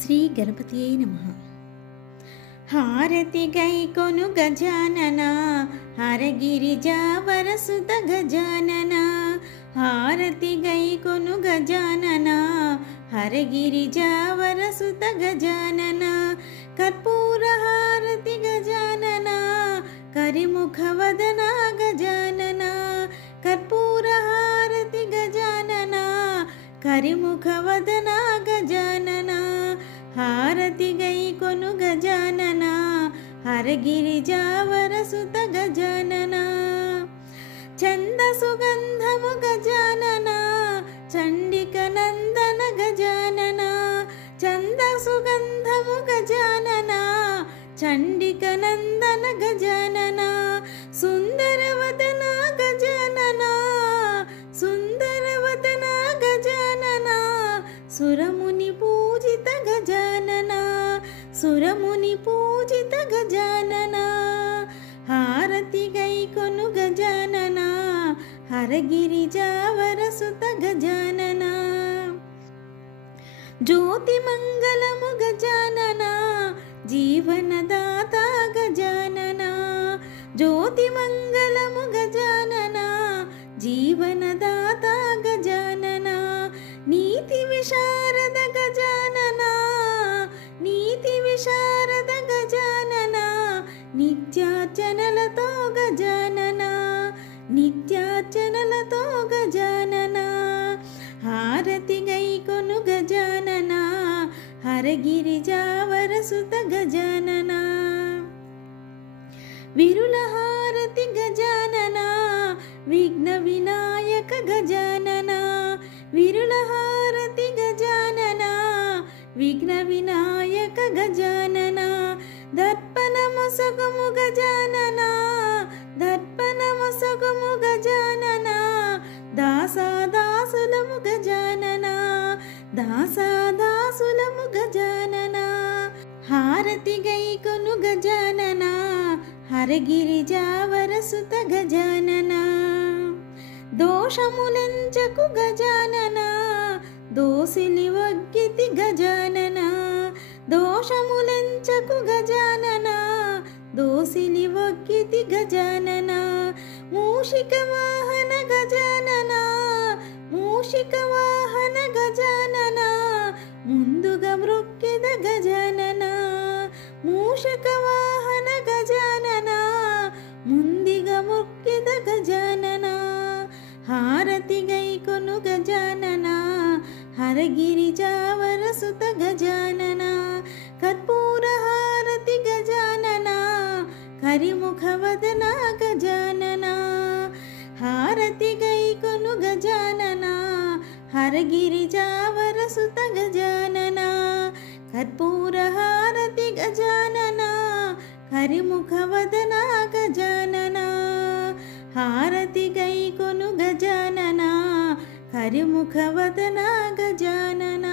శ్రీ గణపతియే నమః. హారతి గైకొను గజానన హరగిరిజావరసుత గజానన. హారతి గైకొను గజానన హరగిరిజావరసుత గజానన. కర్పూర హారతి గజానన కరిముఖవదన గజానన. కర్పూర హారతి గజానన కరిముఖవదన గజానన. హారతి గైకొను గజానన హరగిరిజావరసుత గజానన. చంద సుగంధము గజానన చండిక నందన గజానన. చంద సుగంధము గజానన చండిక నందన గజానన. సుందరవదన గజానన సుందరవదన గజానన. సురముని పూజిత గజానన సురముని పూజిత గజానన. హారతి గైకొను గజానన హరగిరిజావరసుత గజానన. జ్యోతి మంగళము గజానన జీవనదాత గజానన. జ్యోతి మంగళము గజానన జీవనదాత గజానన. నీతి విశారద గజానన నీతి విశారద గజానన. నిత్యార్చనలతో గజానన నిత్యార్చనలతో గజానన. హారతి గైకొను గజానన హరగిరిజావరసుత గజానన. విరుల హారతి గజానన విఘ్న వినాయక గజానన. విరుల హారతి గజానన విఘ్న వినాయక గజానన. దర్పణ మొసగము గజానన దర్పణ మొసగము గజానన. దాసాదాసులము గజానన దాసాదాసులము గజానన. హారతి గైకొను గజానన హరగిరిజావరసుత గజానన. దోషములెంచకు గజానన దోసిలి వగ్గితి గజానన. దోషములెంచకు గజానన దోసిలి వగ్గితి గజానన. మూషిక వాహన గజానన మూషిక వాహన గజానన. ముందుగా మృక్కిద గజానన మూషిక వాహన గజానన. ముందిగా మృక్కిద గజానన. హారతి గైకొను గజానన హరగిరిజావరసుత గజానన. కర్పూర హారతి గజానన కరిముఖవదన గజానన. హారతి గైకొను గజానన హరగిరిజావరసుత గజానన. కర్పూర హారతి గజానన కరిముఖవదన గజానన. హారతి గైకొను గజానన కరిముఖవదన గజానన.